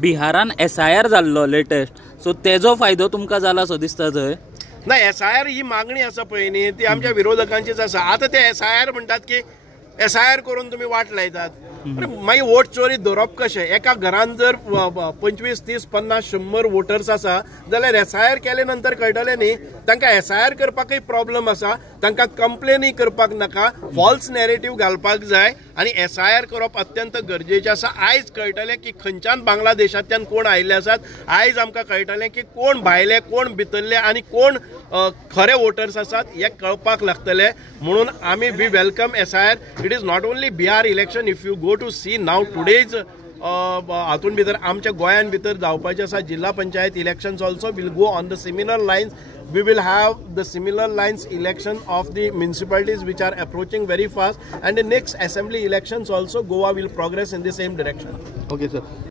बिहारान SIR जाल्लो latest, so तेजो फायदो तुमकां जाला सो दिसता थंय? नाही, SIR ही मागणी आसा पळय न्ही, ती आमच्या विरोधकांचीच आसा. आता ते SIR म्हणटात की SIR करून तुम्ही वाट लायतात, मागीर वोट चोरी धरप कशें? एका घरान जर 25, 30, 50, 100 वोटर्स आसा जाल्यार SIR केले नंतर कळटलें न्ही तांकां SIR करपाकय प्रॉब्लेम आसा, तांकां कंप्लेनूय करपाक नाका, फॉल्स नॅरेटिव्ह घालपाक जाय आनी SIR करप अत्यंत गरजेचें आसा. आयज कळटलें की खंयच्यान बांगलादेशांतल्यान कोण आयिल्ले आसात. आयज आमकां कळटलें की कोण भायले, कोण भितरले आनी कोण खरे वोटर्स आसात हे कळपाक लागतले. म्हणून आमी we welcome SIR. It is not only Bihar election. If you go to see नाव टुडेज हातून भितर आमच्या गोंयान भितर जावपाचे आसा zilla panchayat elections also will go on the similar lines. We will have the similar lines election of the municipalities which are approaching very fast, and the next assembly elections also Goa will progress in the same direction. Okay, sir.